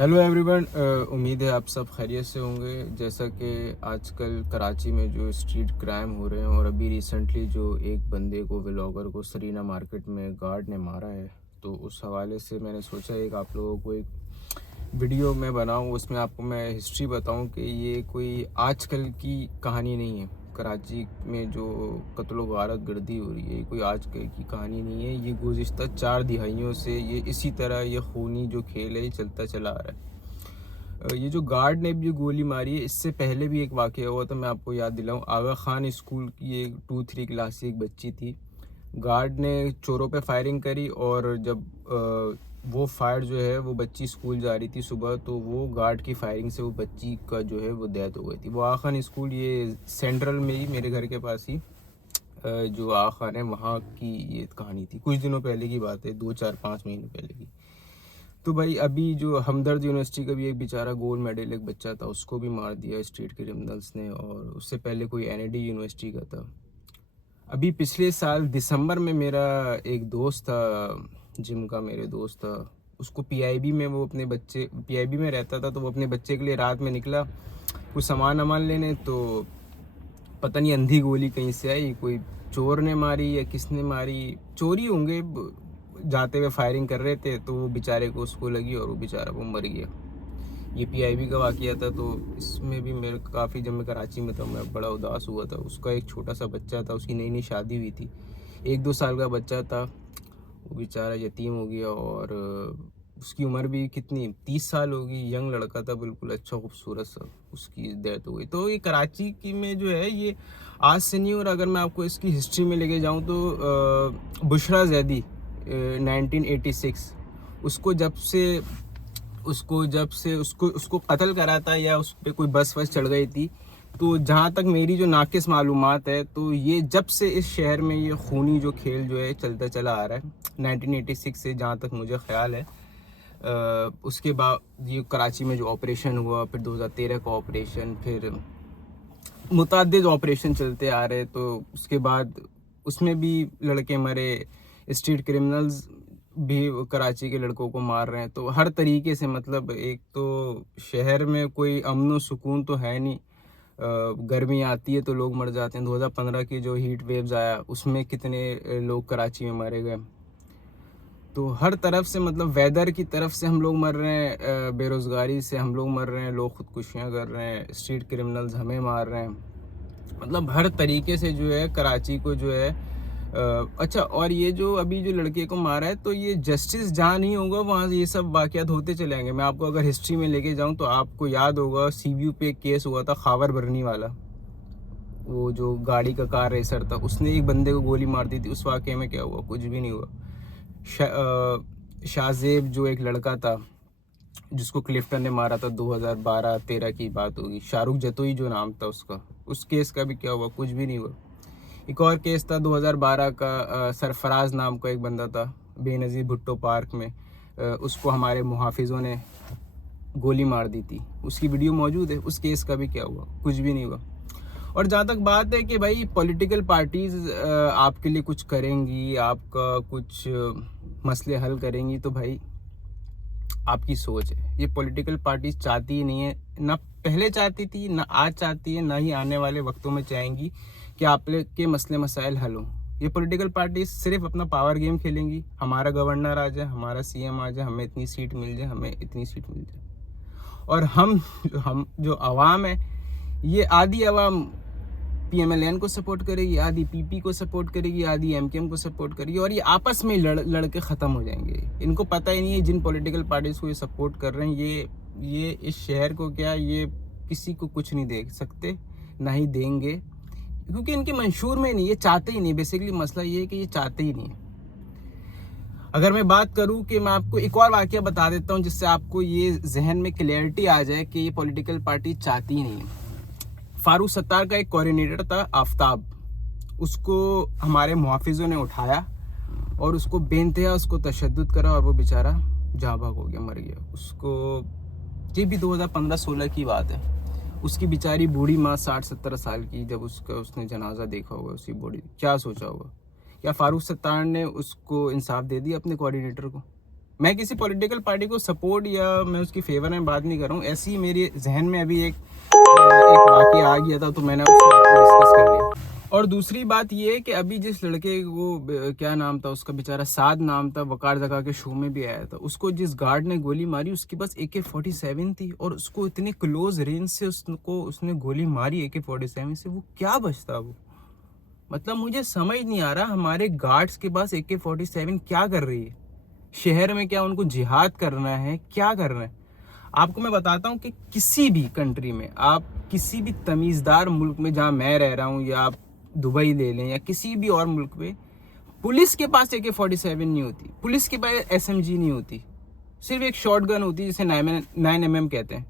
Hello everyone. उम्मीद है आप सब खैरियत से होंगे। जैसा कि आजकल कराची में जो स्ट्रीट क्राइम हो रहे हैं और अभी रिसेंटली जो एक बंदे को व्लॉगर को सरीना मार्केट में गार्ड ने मारा है, तो उस हवाले से मैंने सोचा एक आप लोगों को एक वीडियो मैं बनाऊं, उसमें आपको मैं हिस्ट्री बताऊं कि ये कोई आजकल की कहानी नहीं है। कराची में जो कत्ल गारत गर्दी हो रही है ये कोई आजकल की कहानी नहीं है। ये गुज़िश्ता 4 दिहाइयों से ये इसी तरह ये खूनी जो खेल है ये चलता चला आ रहा है। ये जो गार्ड ने भी गोली मारी है, इससे पहले भी एक वाक़या हुआ था, मैं आपको याद दिलाऊं। आगा खान स्कूल की एक 2-3 क्लास की एक बच्ची थी। गार्ड ने चोरों पे फायरिंग करी और जब वो फायर जो है वो बच्ची स्कूल जा रही थी सुबह, तो वो गार्ड की फायरिंग से वो बच्ची का जो है वो डेथ हो गई थी। वो आगा खान स्कूल ये सेंट्रल में ही मेरे घर के पास ही जो आगा खान है वहाँ की ये कहानी थी। कुछ दिनों पहले की बात है, 2-4-5 महीने पहले की। तो भाई अभी जो हमदर्द यूनिवर्सिटी का भी एक बेचारा गोल्ड मेडल एक बच्चा था, उसको भी मार दिया स्ट्रीट क्रिमिनल्स ने। और उससे पहले कोई एनएडी यूनिवर्सिटी का था। अभी पिछले साल दिसंबर में मेरा एक दोस्त था, जिम का मेरे दोस्त था, उसको पीआईबी में वो अपने बच्चे पीआईबी में रहता था, तो वो अपने बच्चे के लिए रात में निकला कुछ सामान वामान लेने। तो पता नहीं अंधी गोली कहीं से आई, कोई चोर ने मारी या किसने मारी, चोरी होंगे, जाते हुए फायरिंग कर रहे थे तो वो बेचारे को उसको लगी और वो बेचारा वो मर गया। ये पीआईबी का वाक़या था। तो इसमें भी मेरे काफ़ी, जब मैं कराची में था मैं बड़ा उदास हुआ था। उसका एक छोटा सा बच्चा था, उसकी नई नई शादी हुई थी, 1-2 साल का बच्चा था, वो बेचारा यतीम हो गया। और उसकी उम्र भी कितनी 30 साल होगी, यंग लड़का था बिल्कुल, अच्छा खूबसूरत सा, उसकी डेथ हो गई। तो ये कराची की में जो है ये आज से नहीं। और अगर मैं आपको इसकी हिस्ट्री में लेके जाऊँ तो बुशरा जैदी 1986, उसको जब से उसको कत्ल करा था या उस पर कोई बस चढ़ गई थी, तो जहाँ तक मेरी जो नाकिस मालूमात है, तो ये जब से इस शहर में ये खूनी जो खेल जो है चलता चला आ रहा है 1986 से, जहाँ तक मुझे ख्याल है। उसके बाद ये कराची में जो ऑपरेशन हुआ, फिर 2013 का ऑपरेशन, फिर मुतअद्दिद ऑपरेशन चलते आ रहे, तो उसके बाद उसमें भी लड़के मरे, स्ट्रीट क्रिमिनल्स भी कराची के लड़कों को मार रहे हैं। तो हर तरीके से, मतलब एक तो शहर में कोई अमन और सुकून तो है नहीं। गर्मी आती है तो लोग मर जाते हैं। 2015 की जो हीट वेव्स आया उसमें कितने लोग कराची में मारे गए। तो हर तरफ से, मतलब वेदर की तरफ से हम लोग मर रहे हैं, बेरोज़गारी से हम लोग मर रहे हैं, लोग खुदकुशियाँ कर रहे हैं, स्ट्रीट क्रिमिनल्स हमें मार रहे हैं। मतलब हर तरीके से जो है कराची को जो है अच्छा। और ये जो अभी जो लड़के को मारा है, तो ये जस्टिस जहाँ नहीं होगा वहाँ ये सब वाक़यात होते चले जाएंगे। मैं आपको अगर हिस्ट्री में लेके जाऊँ तो आपको याद होगा सीबीयू पे एक केस हुआ था, खावर बरनी वाला। वो जो गाड़ी का कार रेसर था, उसने एक बंदे को गोली मार दी थी। उस वाक़े में क्या हुआ? कुछ भी नहीं हुआ। शाहजेब जो एक लड़का था जिसको क्लिफ्टन ने मारा था, 2012-13 की बात होगी, शाहरुख जतोई जो नाम था उसका, उस केस का भी क्या हुआ? कुछ भी नहीं हुआ। एक और केस था 2012 का, सरफराज नाम का एक बंदा था बेनज़ीर भुट्टो पार्क में, उसको हमारे मुहाफिजों ने गोली मार दी थी, उसकी वीडियो मौजूद है। उस केस का भी क्या हुआ? कुछ भी नहीं हुआ। और जहाँ तक बात है कि भाई पॉलिटिकल पार्टीज़ आपके लिए कुछ करेंगी, आपका कुछ मसले हल करेंगी, तो भाई आपकी सोच है। ये पॉलिटिकल पार्टीज चाहती ही नहीं है, ना पहले चाहती थी, ना आज चाहती है, ना ही आने वाले वक्तों में चाहेंगी कि आप के मसले मसाइल हल हों। ये पॉलिटिकल पार्टीज सिर्फ अपना पावर गेम खेलेंगी, हमारा गवर्नर आ जाए, हमारा सीएम आ जाए, हमें इतनी सीट मिल जाए, हमें इतनी सीट मिल जाए। और हम जो अवाम है, ये आधी अवाम पीएमएलएन को सपोर्ट करेगी, आधी पीपी को सपोर्ट करेगी, आधी एमकेएम को सपोर्ट करेगी, और ये आपस में लड़ के ख़त्म हो जाएंगे। इनको पता ही नहीं है जिन पॉलिटिकल पार्टीज़ को ये सपोर्ट कर रहे हैं, ये इस शहर को क्या, ये किसी को कुछ नहीं दे सकते, ना ही देंगे, क्योंकि इनके मंशूर में नहीं, ये चाहते ही नहीं। बेसिकली मसला ये है कि ये चाहते ही नहीं है। अगर मैं बात करूं कि मैं आपको एक और वाक़या बता देता हूं जिससे आपको ये जहन में क्लैरिटी आ जाए कि ये पॉलिटिकल पार्टी चाहती ही नहीं है। फारूक सत्तार का एक कोऑर्डिनेटर था आफ्ताब, उसको हमारे मुहाफिजों ने उठाया और उसको बेनतहा उसको तशद्दुद करा और वो बेचारा जहाँ भाग हो गया, मर गया। उसको, ये भी 2015-16 की बात है। उसकी बेचारी बूढ़ी माँ 60-70 साल की, जब उसने जनाजा देखा होगा उसकी बॉडी, क्या सोचा होगा? क्या फारूक सत्तार ने उसको इंसाफ दे दिया अपने कोऑर्डिनेटर को? मैं किसी पॉलिटिकल पार्टी को सपोर्ट या मैं उसकी फेवर में बात नहीं कर रहा हूँ, ऐसी मेरे जहन में अभी एक वाक़या आ गया था तो मैंने उसको डिस्कस कर लिया। और दूसरी बात ये है कि अभी जिस लड़के को क्या नाम था उसका, बेचारा साद नाम था, वकार जगह के शो में भी आया था, उसको जिस गार्ड ने गोली मारी उसके पास AK-47 थी और उसको इतनी क्लोज रेंज से उसने गोली मारी AK-47 से, वो क्या बचता वो। मतलब मुझे समझ नहीं आ रहा हमारे गार्ड्स के पास AK-47 क्या कर रही है, शहर में क्या उनको जिहाद करना है, क्या करना है। आपको मैं बताता हूँ कि किसी भी कंट्री में, आप किसी भी तमीज़दार मुल्क में जहाँ मैं रह रहा हूँ, या आप दुबई ले लें या किसी भी और मुल्क में, पुलिस के पास AK-47 नहीं होती, पुलिस के पास SMG नहीं होती, सिर्फ एक शॉर्ट गन होती है जिसे 9mm कहते हैं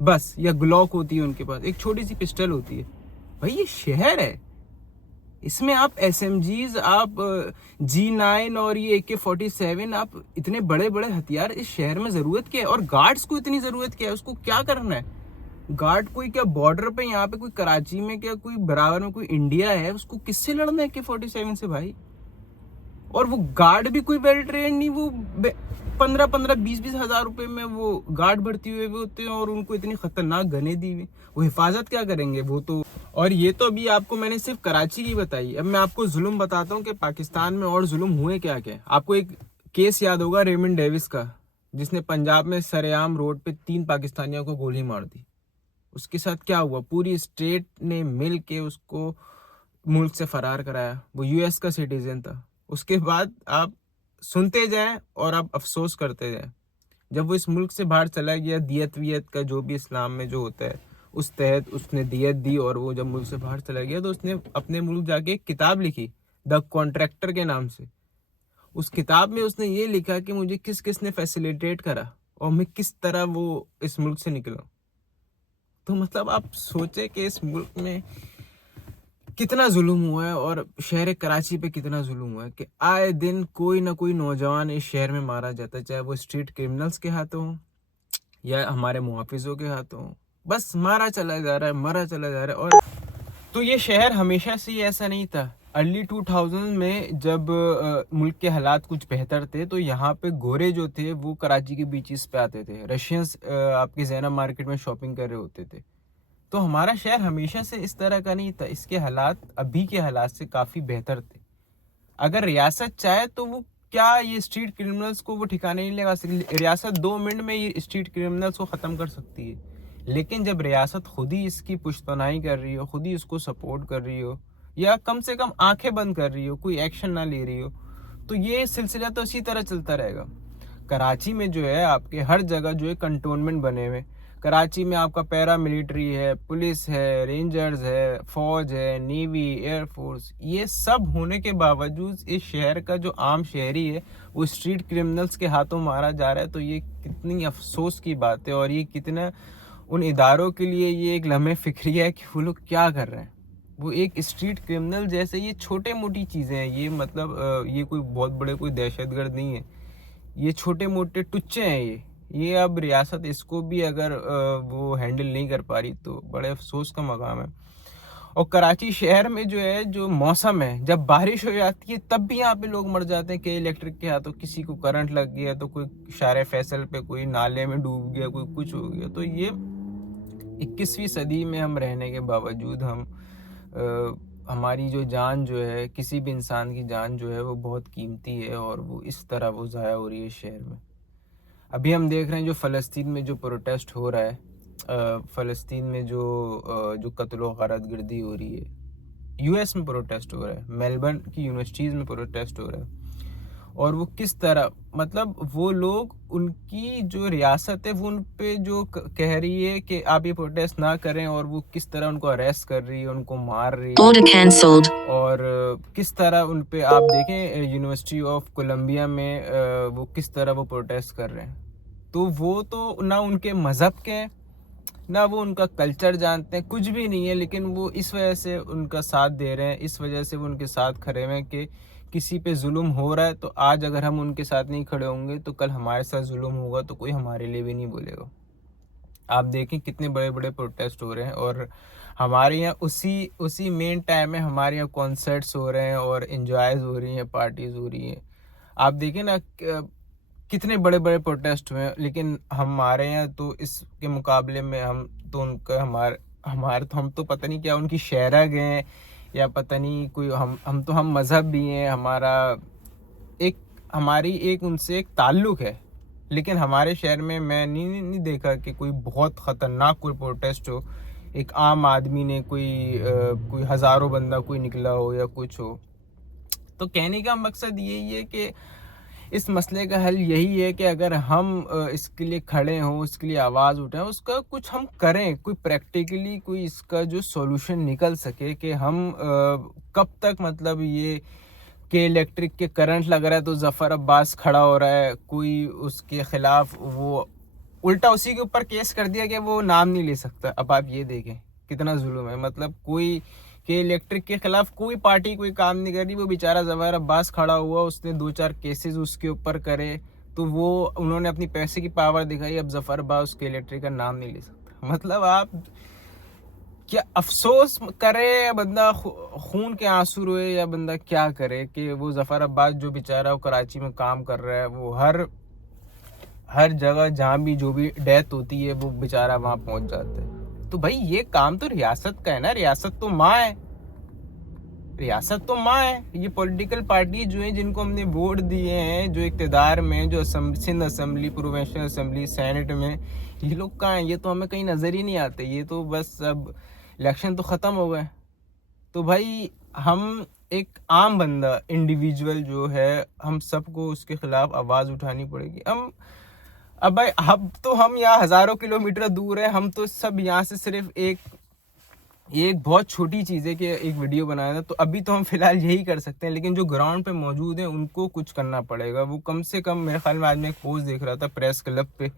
बस, या ग्लॉक होती है उनके पास, एक छोटी सी पिस्टल होती है। भाई ये शहर है, इसमें आप SMGs, आप G9 और ये AK-47, आप इतने बड़े बड़े हथियार, इस शहर में ज़रूरत क्या है। और गार्ड्स को इतनी ज़रूरत क्या है, उसको क्या करना है। गार्ड कोई क्या बॉर्डर पे यहाँ पे कोई कराची में, क्या कोई बराबर में कोई इंडिया है, उसको किससे लड़ना है AK-47 से भाई। और वो गार्ड भी कोई वेल ट्रेन नहीं, वो 15-20 हज़ार रुपए में वो गार्ड भर्ती हुए भी होते हैं और उनको इतनी खतरनाक गने दी हुई, वो हिफाजत क्या करेंगे वो तो। और ये तो अभी आपको मैंने सिर्फ कराची की बताई, अब मैं आपको जुल्म बताता हूँ कि पाकिस्तान में और जुल्म हुए क्या क्या। आपको एक केस याद होगा रेमंड डेविस का, जिसने पंजाब में सरेआम रोड पे 3 पाकिस्तानियों को गोली मार दी। उसके साथ क्या हुआ, पूरी स्टेट ने मिल के उसको मुल्क से फरार कराया, वो US का सिटीजन था। उसके बाद आप सुनते जाएं और आप अफसोस करते जाएं, जब वो इस मुल्क से बाहर चला गया, दियत वियत का जो भी इस्लाम में जो होता है उस तहत उसने दियत दी, और वो जब मुल्क से बाहर चला गया तो उसने अपने मुल्क जाके एक किताब लिखी द कॉन्ट्रैक्टर के नाम से। उस किताब में उसने ये लिखा कि मुझे किस किस ने फैसिलिटेट करा और मैं किस तरह वो इस मुल्क से निकला। तो मतलब आप सोचे कि इस मुल्क में कितना जुल्म हुआ है और शहर कराची पे कितना जुल्म हुआ है कि आए दिन कोई ना कोई नौजवान इस शहर में मारा जाता है, चाहे वो स्ट्रीट क्रिमिनल्स के हाथों हो या हमारे मुहाफिजों के हाथों हो, बस मारा चला जा रहा है, मरा चला जा रहा है। और तो ये शहर हमेशा से ही ऐसा नहीं था। अर्ली 2000 में जब मुल्क के हालात कुछ बेहतर थे तो यहाँ पे गोरे जो थे वो कराची के बीचेस पे आते थे, रशियंस आपके ज़ैनब मार्केट में शॉपिंग कर रहे होते थे। तो हमारा शहर हमेशा से इस तरह का नहीं था, इसके हालात अभी के हालात से काफ़ी बेहतर थे। अगर रियासत चाहे तो वो क्या ये स्ट्रीट क्रिमिनल्स को वो ठिकाने नहीं लगा सकती। रियासत 2 मिनट में ये स्ट्रीट क्रिमिनल्स को ख़त्म कर सकती है, लेकिन जब रियासत खुद ही इसकी पुश्तनाई कर रही हो, खुद ही इसको सपोर्ट कर रही हो, या कम से कम आंखें बंद कर रही हो, कोई एक्शन ना ले रही हो, तो ये सिलसिला तो इसी तरह चलता रहेगा। कराची में जो है आपके हर जगह जो है कंटोनमेंट बने हुए। कराची में आपका पैरा मिलिट्री है, पुलिस है, रेंजर्स है, फौज है, नेवी, एयरफोर्स, ये सब होने के बावजूद इस शहर का जो आम शहरी है वो स्ट्रीट क्रिमिनल्स के हाथों मारा जा रहा है। तो ये कितनी अफसोस की बात है और ये कितना उन इदारों के लिए ये एक लम्हे फिक्रिया है कि वो लोग क्या कर रहे हैं। वो एक स्ट्रीट क्रिमिनल जैसे ये छोटे मोटी चीज़ें हैं, ये मतलब ये कोई बहुत बड़े कोई दहशतगर्द नहीं है, ये छोटे मोटे टुच्चे हैं। ये अब रियासत इसको भी अगर वो हैंडल नहीं कर पा रही तो बड़े अफसोस का मकाम है। और कराची शहर में जो है जो मौसम है, जब बारिश हो जाती है तब भी यहाँ पे लोग मर जाते हैं कि इलेक्ट्रिक के हाथों, किसी को करंट लग गया तो कोई शारे फैसल पे कोई नाले में डूब गया, कोई कुछ हो गया। तो ये 21वीं सदी में हम रहने के बावजूद हमारी जो जान जो है, किसी भी इंसान की जान जो है वो बहुत कीमती है और वो इस तरह वो ज़ाया हो रही है शहर में। अभी हम देख रहे हैं जो फ़लस्तीन में जो प्रोटेस्ट हो रहा है, फ़लस्तीन में जो कत्ल व गारत गिर्दी हो रही है, US में प्रोटेस्ट हो रहा है, मेलबर्न की यूनिवर्सिटीज़ में प्रोटेस्ट हो रहा है। और वो किस तरह, मतलब वो लोग, उनकी जो रियासत है वो उन पे जो कह रही है कि आप ये प्रोटेस्ट ना करें, और वो किस तरह उनको अरेस्ट कर रही है, उनको मार रही है। और किस तरह उन पे आप देखें यूनिवर्सिटी ऑफ कोलंबिया में वो किस तरह वो प्रोटेस्ट कर रहे हैं। तो वो तो ना उनके मज़हब के, ना वो उनका कल्चर जानते हैं, कुछ भी नहीं है, लेकिन वो इस वजह से उनका साथ दे रहे हैं, इस वजह से वो उनके साथ खड़े हुए हैं कि किसी पे जुल्म हो रहा है तो आज अगर हम उनके साथ नहीं खड़े होंगे तो कल हमारे साथ जुल्म होगा तो कोई हमारे लिए भी नहीं बोलेगा। आप देखें कितने बड़े बड़े प्रोटेस्ट हो रहे हैं, और हमारे यहाँ उसी मेन टाइम में हमारे यहाँ कॉन्सर्ट्स हो रहे हैं और इंजॉयज हो रही हैं, पार्टीज हो रही हैं। आप देखें ना कितने बड़े बड़े प्रोटेस्ट हुए हैं, लेकिन हमारे यहाँ तो इसके मुकाबले में हम तो उनका हमारे हमारे तो हम तो पता नहीं क्या उनकी शहरा गए हैं, या पता नहीं कोई हम मज़हब भी हैं, एक हमारी एक उनसे एक ताल्लुक़ है। लेकिन हमारे शहर में मैं नहीं देखा कि कोई बहुत ख़तरनाक कोई प्रोटेस्ट हो, एक आम आदमी ने कोई हज़ारों बंदा कोई निकला हो या कुछ हो। तो कहने का मकसद यही है कि इस मसले का हल यही है कि अगर हम इसके लिए खड़े हों, इसके लिए आवाज़ उठाएं, उसका कुछ हम करें, कोई प्रैक्टिकली कोई इसका जो सॉल्यूशन निकल सके कि हम कब तक मतलब ये कि इलेक्ट्रिक के करंट लग रहा है तो ज़फ़र अब्बास खड़ा हो रहा है, कोई उसके ख़िलाफ़ वो उल्टा उसी के ऊपर केस कर दिया कि वो नाम नहीं ले सकता। अब आप ये देखें कितना जुल्म है, मतलब कोई कि इलेक्ट्रिक के खिलाफ कोई पार्टी कोई काम नहीं कर रही, वो बेचारा ज़फ़र अब्बास खड़ा हुआ, उसने 2-4 केसेस उसके ऊपर करे, तो वो उन्होंने अपनी पैसे की पावर दिखाई, अब ज़फ़र अब्बास के इलेक्ट्रिक का नाम नहीं ले सकता। मतलब आप क्या अफसोस करे बंदा, खून के आंसू रोए, या बंदा क्या करे कि वो ज़फ़र अब्बास जो बेचारा वो कराची में काम कर रहा है, वो हर जगह जहाँ भी जो भी डेथ होती है वो बेचारा वहाँ पहुँच जाता है। तो भाई ये काम तो रियासत का है ना, रियासत तो माँ है, रियासत तो माँ है। ये पॉलिटिकल पार्टी जो है जिनको हमने वोट दिए हैं, जो इक़्तिदार में, जो Sindh assembly, provincial assembly, senate में, ये लोग कहाँ हैं? ये तो हमें कहीं नज़र ही नहीं आते। ये तो बस अब इलेक्शन तो ख़त्म हो गए। तो भाई हम एक आम बंदा इंडिविजुअल जो है, हम सबको उसके ख़िलाफ़ आवाज़ उठानी पड़ेगी। अब भाई अब तो हम यहाँ हज़ारों किलोमीटर दूर है, हम तो सब यहाँ से सिर्फ एक बहुत छोटी चीज़ है कि एक वीडियो बनाया था, तो अभी तो हम फिलहाल यही कर सकते हैं, लेकिन जो ग्राउंड पे मौजूद हैं उनको कुछ करना पड़ेगा। वो कम से कम मेरे ख्याल में आज मैं एक पोस्ट देख रहा था प्रेस क्लब पे,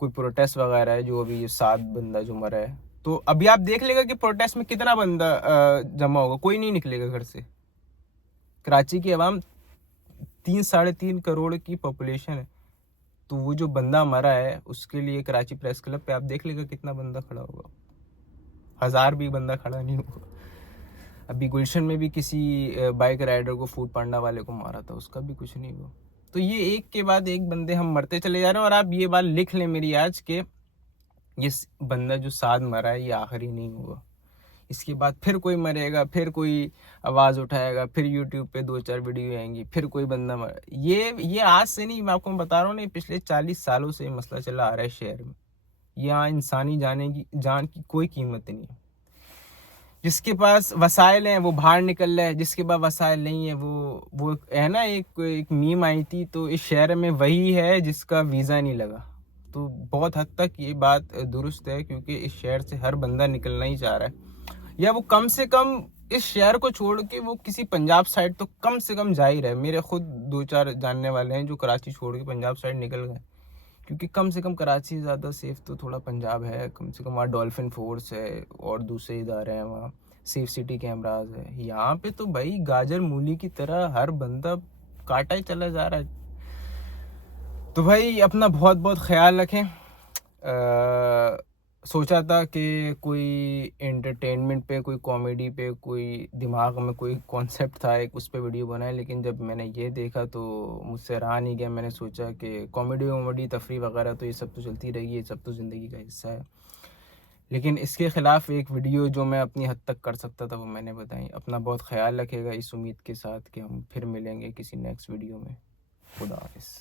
कोई प्रोटेस्ट वगैरह है जो अभी 7 बंदा जो मरा है, तो अभी आप देख लेगा कि प्रोटेस्ट में कितना बंदा जमा होगा, कोई नहीं निकलेगा घर से। कराची की आवाम 3-3.5 करोड़ की पॉपुलेशन है, तो वो जो बंदा मरा है उसके लिए कराची प्रेस क्लब पे आप देख लेगा कितना बंदा खड़ा होगा। 1000 भी बंदा खड़ा नहीं होगा। अभी गुलशन में भी किसी बाइक राइडर को, फूड पांडा वाले को मारा था, उसका भी कुछ नहीं हुआ। तो ये एक के बाद एक बंदे हम मरते चले जा रहे हैं। और आप ये बात लिख लें मेरी आज के ये बंदा जो 7 मरा है ये आखिरी नहीं हुआ, इसके बाद फिर कोई मरेगा, फिर कोई आवाज़ उठाएगा, फिर यूट्यूब पे 2-4 वीडियो आएंगी, फिर कोई बंदा मर। ये आज से नहीं, मैं आपको बता रहा हूँ, नहीं पिछले 40 सालों से ये मसला चला आ रहा है शहर में। यहाँ इंसानी जान की कोई कीमत नहीं है। जिसके पास वसाइल हैं वो बाहर निकल रहा है, जिसके पास वसाइल नहीं है वो है ना, एक मीम आई थी, तो इस शहर में वही है जिसका वीज़ा नहीं लगा। तो बहुत हद तक ये बात दुरुस्त है, क्योंकि इस शहर से हर बंदा निकलना ही चाह रहा है, या वो कम से कम इस शहर को छोड़ के वो किसी पंजाब साइड तो कम से कम जा ही रहा है। मेरे खुद 2-4 जानने वाले हैं जो कराची छोड़ के पंजाब साइड निकल गए, क्योंकि कम से कम कराची ज़्यादा सेफ तो थोड़ा पंजाब है, कम से कम वहाँ डॉल्फिन फोर्स है और दूसरे इदारे हैं, वहाँ सेफ सिटी कैमराज है। यहाँ पे तो भाई गाजर मूली की तरह हर बंदा काटा ही चला जा रहा है। तो भाई अपना बहुत बहुत ख्याल रखें। सोचा था कि कोई एंटरटेनमेंट पे, कोई कॉमेडी पे, कोई दिमाग में कोई कॉन्सेप्ट था एक, उस पे वीडियो बनाए, लेकिन जब मैंने ये देखा तो मुझसे रहा नहीं गया। मैंने सोचा कि कॉमेडी वॉमेडी तफरी वगैरह तो ये सब तो चलती रहेगी, ये सब तो ज़िंदगी का हिस्सा है, लेकिन इसके ख़िलाफ़ एक वीडियो जो मैं अपनी हद तक कर सकता था वो मैंने बताई। अपना बहुत ख्याल रखेगा इस उम्मीद के साथ कि हम फिर मिलेंगे किसी नेक्स्ट वीडियो में। खुदा हाफ़िज़।